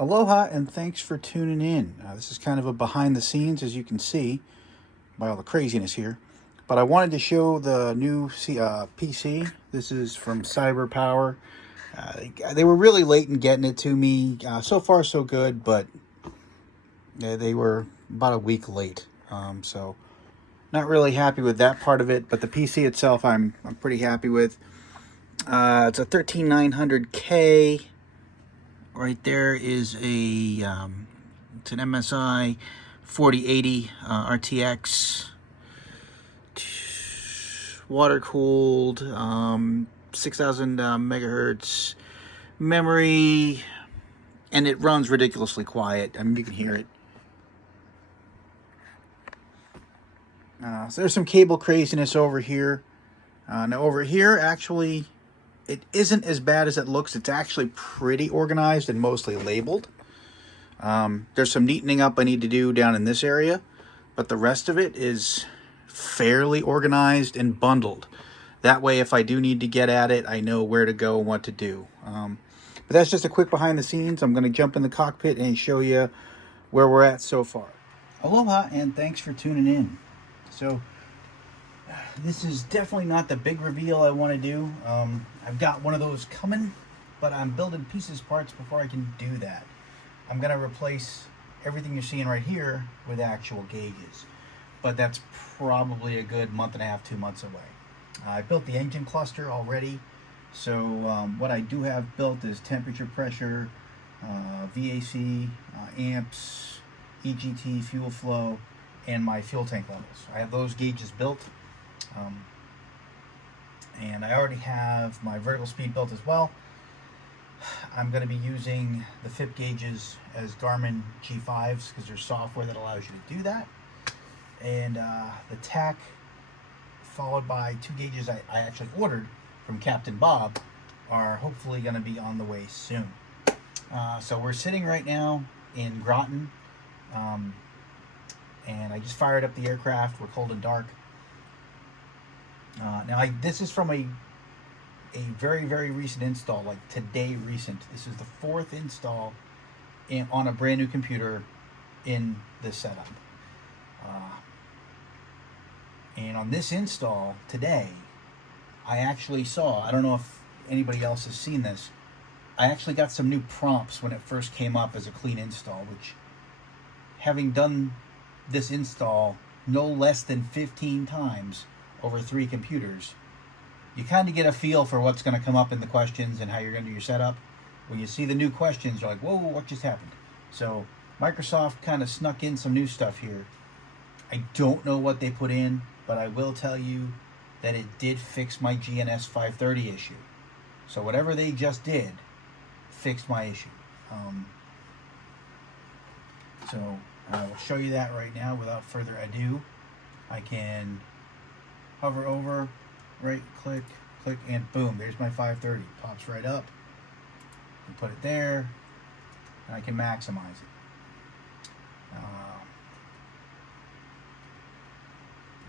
Aloha and thanks for tuning in. This is kind of a behind the scenes, as you can see by all the craziness here. But I wanted to show the new PC. This is from Cyber Power. They were really late in getting it to me. So far, so good, but they were about a week late. So not really happy with that part of it. But the PC itself, I'm pretty happy with. It's a 13900K. Right there is it's an MSI 4080 RTX, water cooled, 6000 megahertz memory, and it runs ridiculously quiet. I mean, you can hear it. So there's some cable craziness over here. Now over here, actually, it isn't as bad as it looks. It's actually pretty organized and mostly labeled. There's some neatening up I need to do down in this area, but the rest of it is fairly organized and bundled. That way, if I do need to get at it, I know where to go and what to do. But that's just a quick behind the scenes. I'm going to jump in the cockpit and show you where we're at so far. Aloha and thanks for tuning in. So this is definitely not the big reveal I want to do. I've got one of those coming, but I'm building pieces parts before I can do that. I'm going to replace everything you're seeing right here with actual gauges, but that's probably a good month and a half, 2 months away. I built the engine cluster already, so what I do have built is temperature, pressure, VAC, amps, EGT, fuel flow, and my fuel tank levels. I have those gauges built. And I already have my vertical speed built as well. I'm going to be using the FIP gauges as Garmin G5s because there's software that allows you to do that. And the TAC, followed by 2 gauges I actually ordered from Captain Bob, are hopefully going to be on the way soon. So we're sitting right now in Groton, and I just fired up the aircraft. We're cold and dark. Now, this is from a very, very recent install, like today recent. This is the 4th install on a brand new computer in this setup. And on this install today, I actually saw, I don't know if anybody else has seen this, I actually got some new prompts when it first came up as a clean install, which, having done this install no less than 15 times over 3 computers, you kind of get a feel for what's going to come up in the questions and how you're going to do your setup. When you see the new questions, you're like, whoa, what just happened? So Microsoft kind of snuck in some new stuff here. I don't know what they put in, but I will tell you that it did fix my GNS 530 issue. So whatever they just did fixed my issue. So I will show you that right now without further ado. I can hover over, right click, click, and boom, there's my 530. Pops right up. I can put it there, and I can maximize it.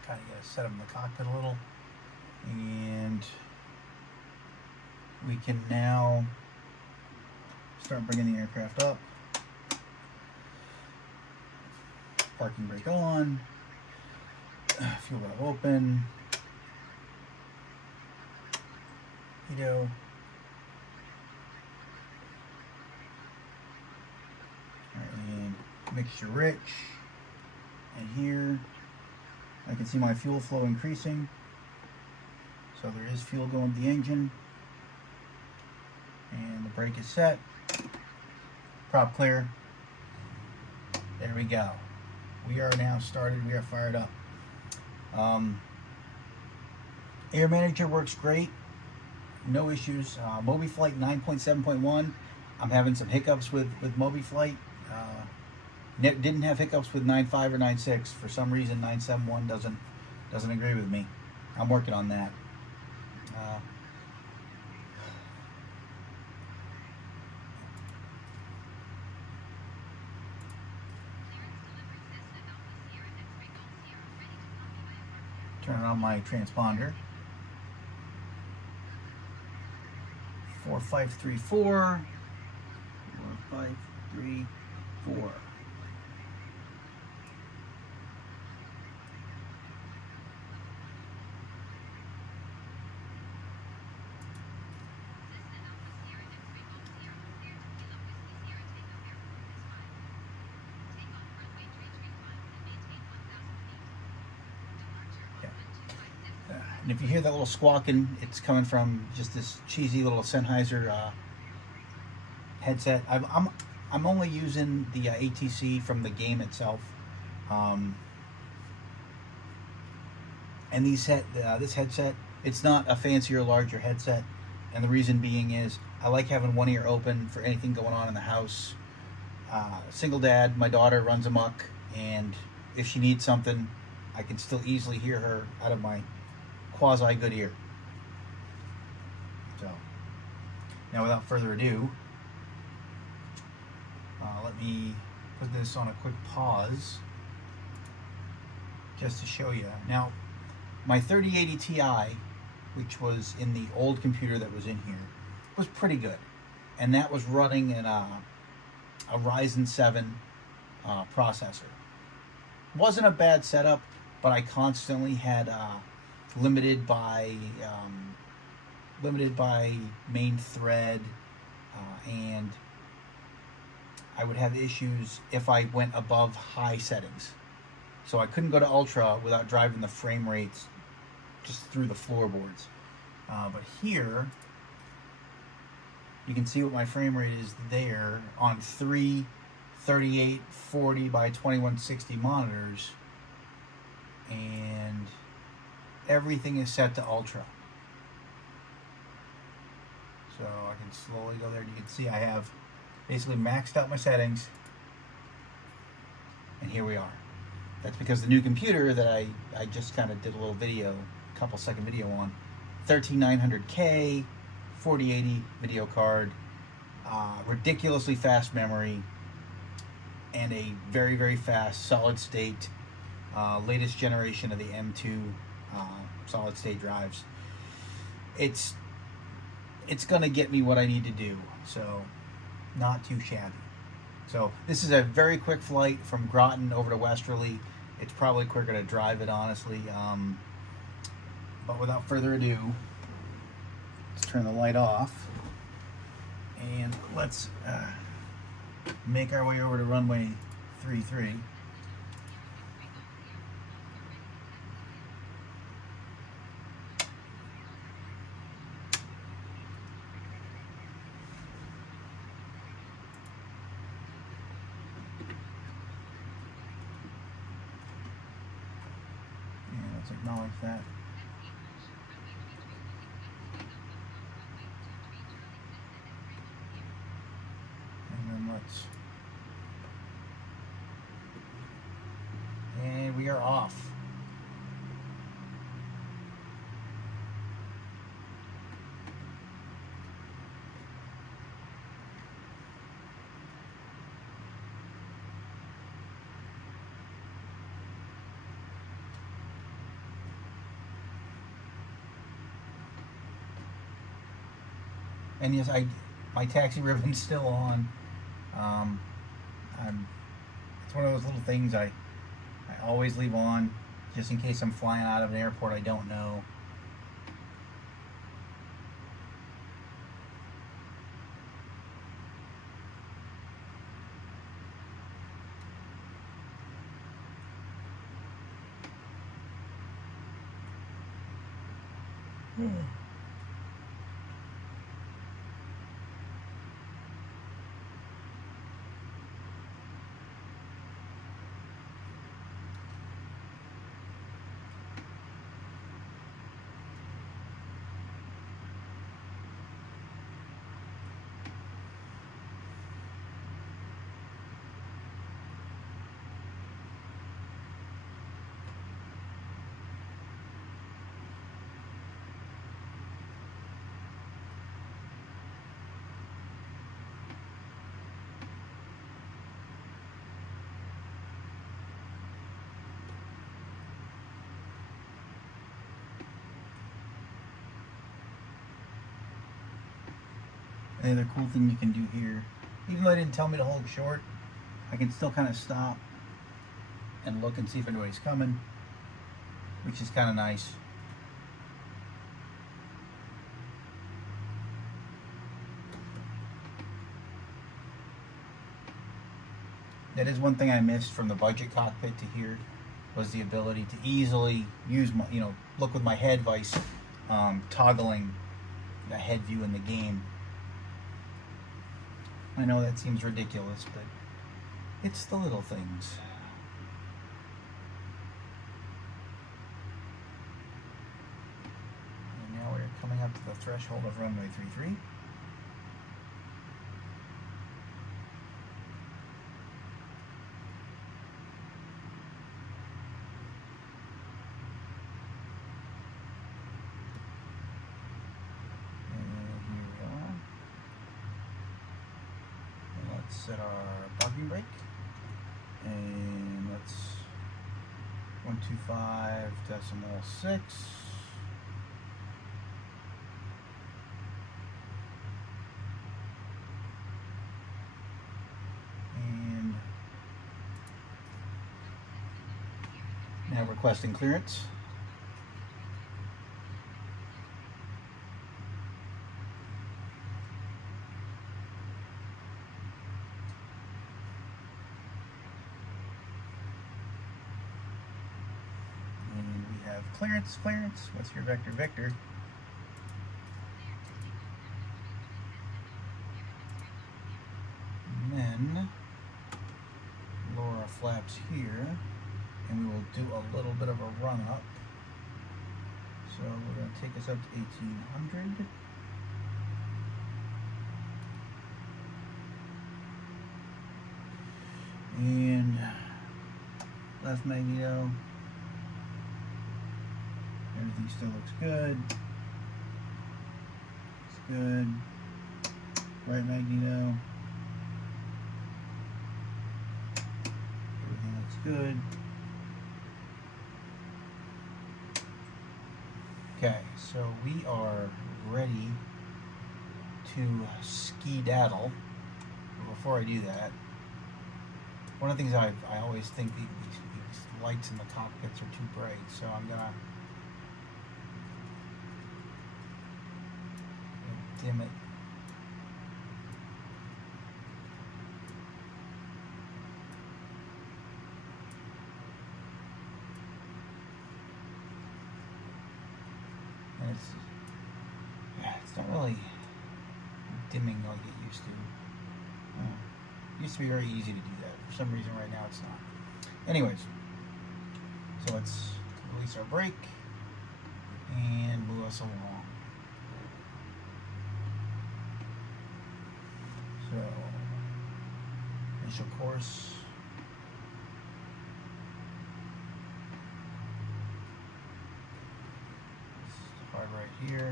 Kind of got to set up in the cockpit a little, and we can now start bringing the aircraft up. Parking brake on, fuel valve open, and mixture rich, and here I can see my fuel flow increasing, so there is fuel going to the engine, and the brake is set, prop clear, there we go. We are now started, we are fired up. Air Manager works great, no issues. Mobiflight 9.7.1, I'm having some hiccups with Mobiflight. Didn't have hiccups with 9.5 or 9.6. For some reason 9.7.1 doesn't agree with me. I'm working on that. Turn on my transponder. 4534. 45. 3, 4. And if you hear that little squawking, it's coming from just this cheesy little Sennheiser headset. I'm only using the ATC from the game itself, and this headset, it's not a fancier, larger headset, and the reason being is I like having one ear open for anything going on in the house. Single dad, my daughter runs amok, and if she needs something, I can still easily hear her out of my quasi good ear. So now, without further ado, let me put this on a quick pause just to show you. Now, my 3080 Ti, which was in the old computer that was in here, was pretty good, and that was running in a Ryzen 7 processor. Wasn't a bad setup, but I constantly had limited by main thread, and I would have issues if I went above high settings. So I couldn't go to ultra without driving the frame rates just through the floorboards. But here, you can see what my frame rate is there on 3 3840 by 2160 monitors, and everything is set to ultra. So I can slowly go there, and you can see I have basically maxed out my settings, and here we are. That's because the new computer that I just kind of did a little video, a couple second video on, 13900K 4080 video card, ridiculously fast memory, and a very, very fast solid state, latest generation of the M2 solid state drives. It's gonna get me what I need to do, so not too shabby. So this is a very quick flight from Groton over to Westerly. It's probably quicker to drive it, honestly. But without further ado, let's turn the light off and let's make our way over to runway 33. And let's acknowledge that. And we are off. And yes, my taxi ribbon's still on. It's one of those little things I always leave on, just in case I'm flying out of an airport I don't know. Another cool thing you can do here Even though they didn't tell me to hold short, I can still kind of stop and look and see if anybody's coming, which is kind of nice. That is one thing I missed from the budget cockpit to here, was the ability to easily use my, look with my head vice, toggling the head view in the game. I know that seems ridiculous, but it's the little things. And now we're coming up to the threshold of runway 33. Set our parking brake, and that's 125.6. And now requesting clearance. Clearance. What's your vector? Vector. And then lower our flaps here, and we will do a little bit of a run up. So we're going to take us up to 1800. And left magneto. Everything still looks good. It's good. Right magneto. Everything looks good. Okay, so we are ready to skedaddle. But before I do that, one of the things I always think these lights in the cockpits are too bright, so I'm gonna dim it. And it's not really dimming like it used to. It used to be very easy to do that. For some reason right now it's not. Anyways, so let's release our brake and move us along. So, initial course. Start right here.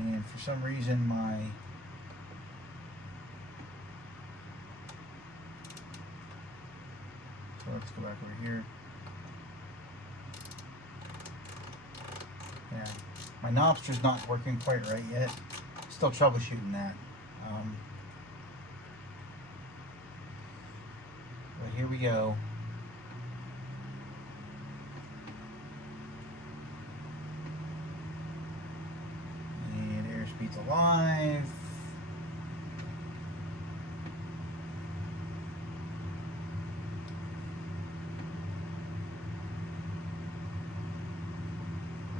And for some reason so let's go back over here. Yeah, my knobster's not working quite right yet. Still troubleshooting that. But here we go. And airspeed's alive.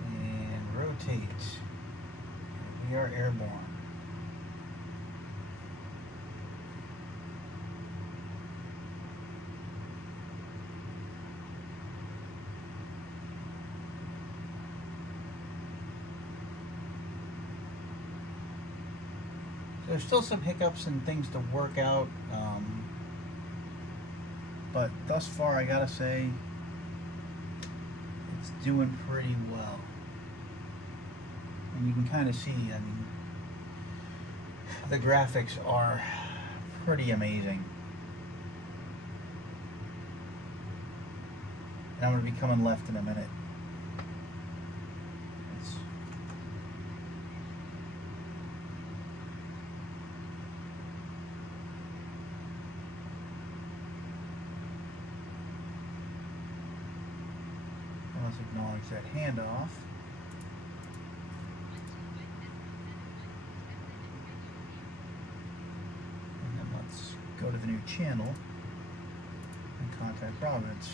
And rotate. We are airborne. There's still some hiccups and things to work out, but thus far I gotta say it's doing pretty well. And you can kind of see, I mean, the graphics are pretty amazing. And I'm going to be coming left in a minute. acknowledge that handoff. And then let's go to the new channel and contact Providence.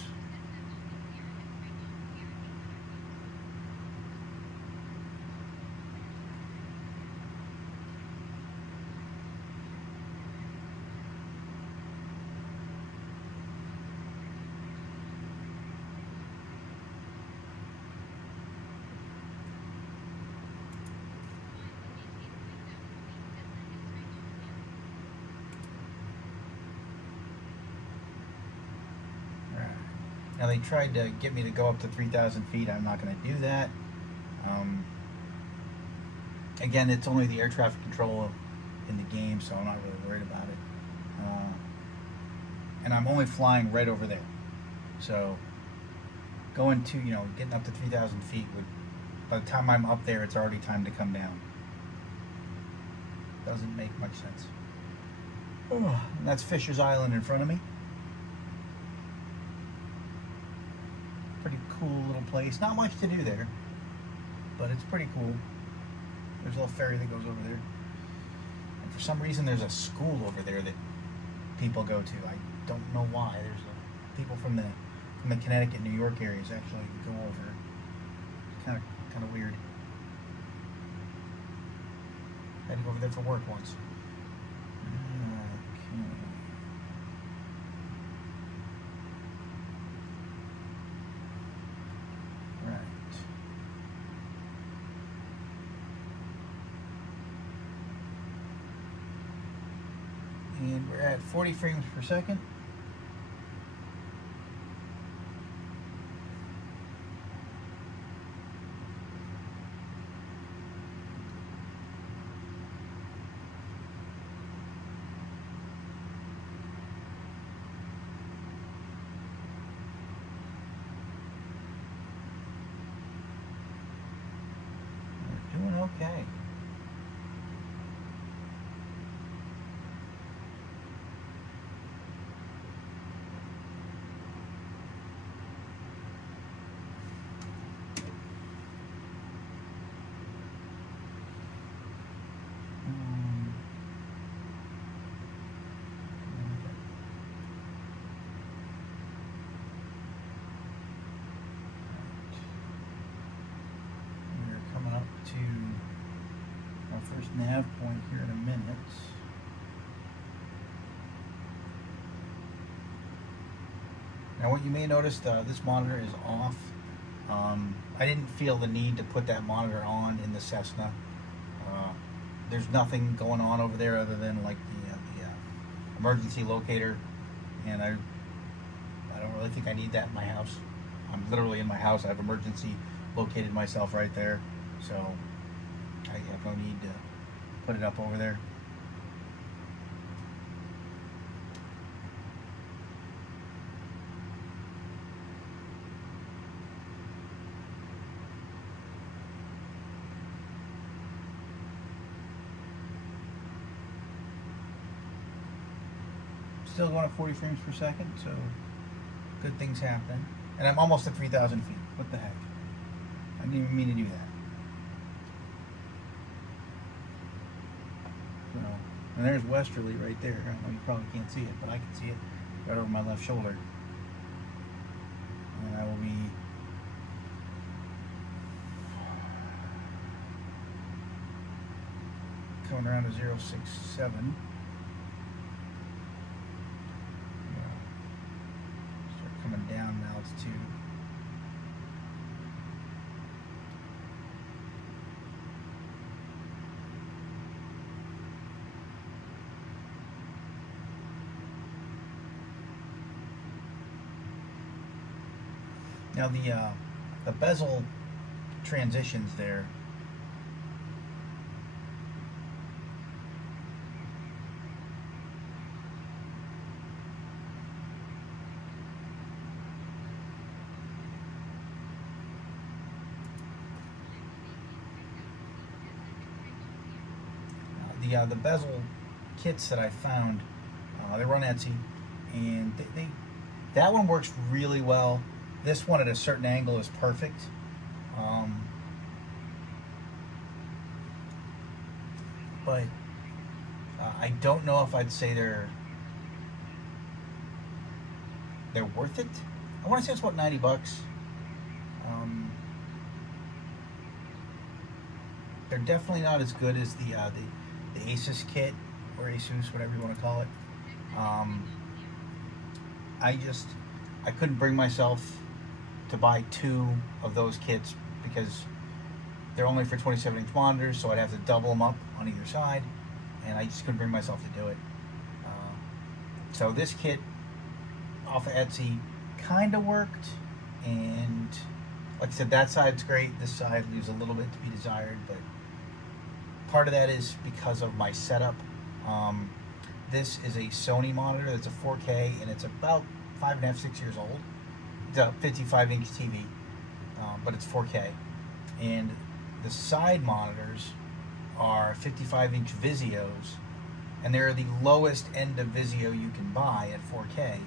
Now they tried to get me to go up to 3,000 feet. I'm not going to do that. Again, it's only the air traffic control in the game, so I'm not really worried about it. And I'm only flying right over there. So going to, getting up to 3,000 feet would, by the time I'm up there, it's already time to come down. Doesn't make much sense. Oh, and that's Fisher's Island in front of me. Pretty cool little place. Not much to do there, but it's pretty cool. There's a little ferry that goes over there. And for some reason, there's a school over there that people go to. I don't know why. There's people from the Connecticut, New York areas actually go over. Kind of weird. I had to go over there for work once. And we're at 40 frames per second. We're doing okay. To our first nav point here in a minute. Now what you may notice, this monitor is off. I didn't feel the need to put that monitor on in the Cessna. There's nothing going on over there other than like the emergency locator, and I don't really think I need that in my house. I'm literally in my house. I have emergency located myself right there. So I have no need to put it up over there. Still going at 40 frames per second, so good things happening. And I'm almost at 3,000 feet. What the heck? I didn't even mean to do that. And there's Westerly right there. I know you probably can't see it, but I can see it right over my left shoulder. And I will be coming around to 067. Start coming down in altitude. Now the bezel transitions there, the bezel kits that I found, they run Etsy, and that one works really well. This one at a certain angle is perfect. But I don't know if I'd say they're worth it. I want to say it's about 90 bucks. They're definitely not as good as the Asus kit, or Asus, whatever you want to call it. I couldn't bring myself to buy 2 of those kits because they're only for 27-inch monitors, so I'd have to double them up on either side, and I just couldn't bring myself to do it. So this kit off of Etsy kind of worked, and like I said, that side's great. This side leaves a little bit to be desired, but part of that is because of my setup. This is a Sony monitor that's a 4K, and it's about 5.5, 6 years old. It's a 55-inch TV, but it's 4K. And the side monitors are 55-inch Vizios, and they're the lowest end of Vizio you can buy at 4K.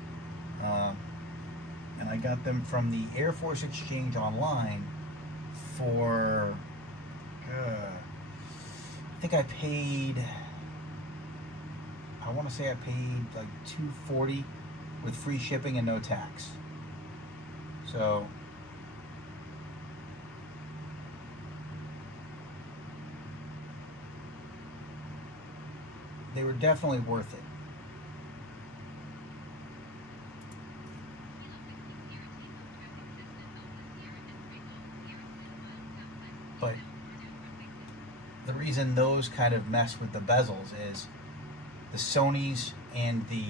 And I got them from the Air Force Exchange online for, I think I paid, I want to say I paid like $240 with free shipping and no tax. So they were definitely worth it. But the reason those kind of mess with the bezels is the Sonys and the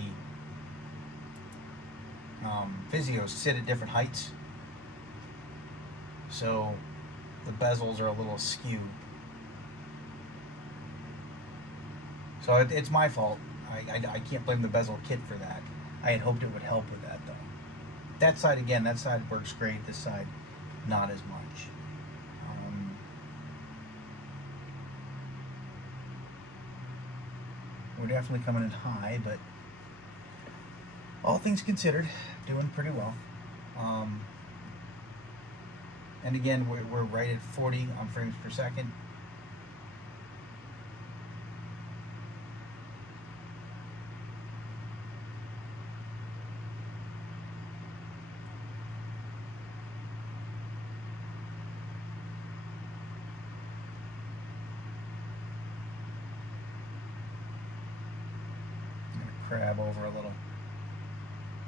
Vizios sit at different heights, so the bezels are a little skewed. So it's my fault. I can't blame the bezel kit for that. I had hoped it would help with that, though. That side, again, that side works great. This side, not as much. We're definitely coming in high, but all things considered, doing pretty well. And again, we're right at 40 on frames per second. Crab over a little,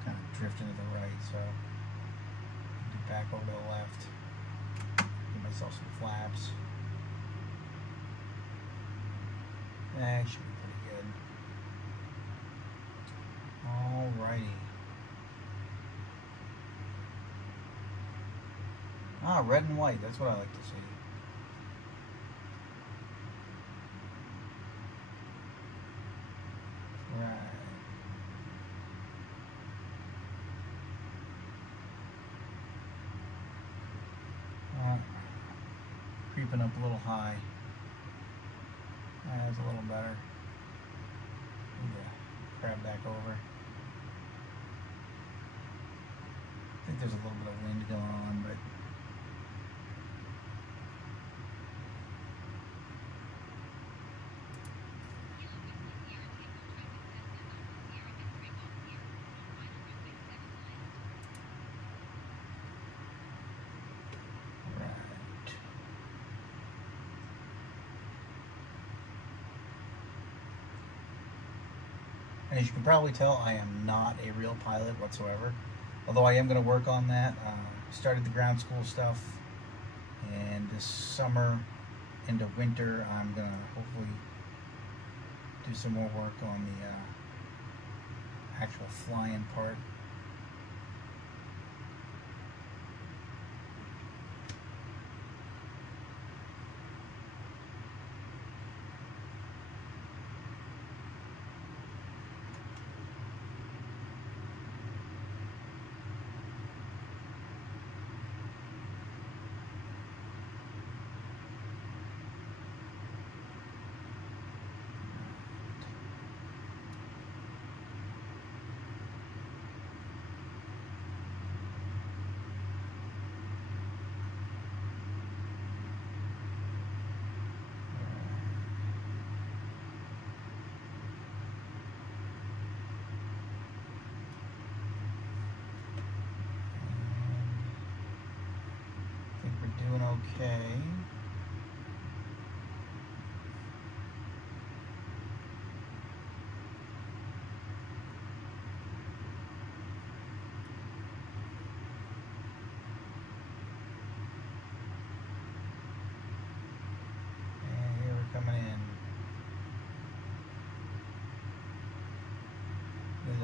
kind of drift into the right, so do back over to the left, give myself some flaps. That should be pretty good. Alrighty. Red and white, that's what I like to see. Creeping up a little high. That's a little better. Need to crab back over. I think there's a little bit of wind going on, but and as you can probably tell, I am not a real pilot whatsoever. Although I am going to work on that. Started the ground school stuff, and this summer into winter, I'm going to hopefully do some more work on the actual flying part.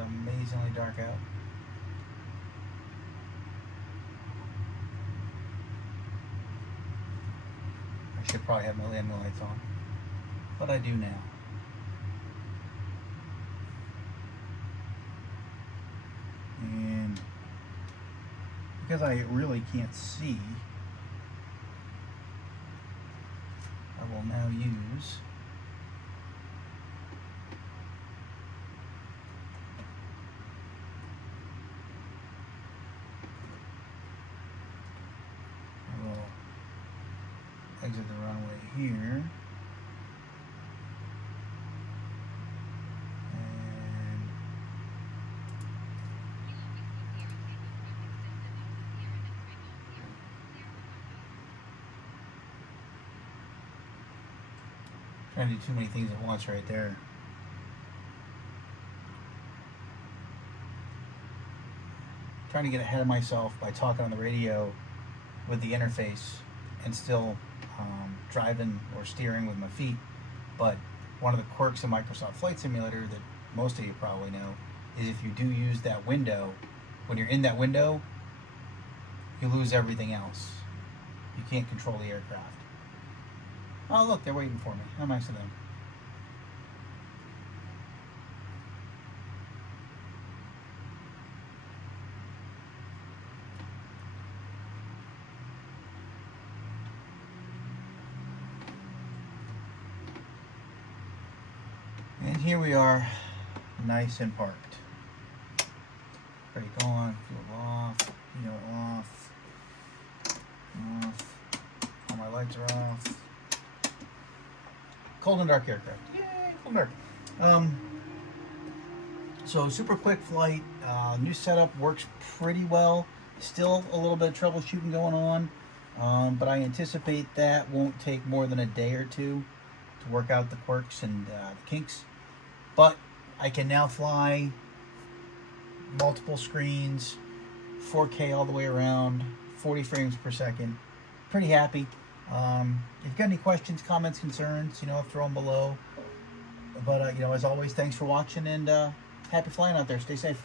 amazingly dark out. I should probably have my landing lights on, but I do now. And because I really can't see, I will now use exit the runway here, and trying to do too many things at once right there. Trying to get ahead of myself by talking on the radio with the interface and still driving or steering with my feet. But one of the quirks of Microsoft Flight Simulator that most of you probably know is if you do use that window, when you're in that window, you lose everything else. You can't control the aircraft. Oh look, they're waiting for me. How nice of them. And here we are, nice and parked. Brake on, fuel off, off, off. All my lights are off. Cold and dark aircraft. Yay, cold and dark. So super quick flight. New setup works pretty well. Still a little bit of troubleshooting going on, but I anticipate that won't take more than a day or two to work out the quirks and the kinks. But I can now fly multiple screens, 4K all the way around, 40 frames per second. Pretty happy. If you've got any questions, comments, concerns, throw them below. But, as always, thanks for watching, and happy flying out there. Stay safe.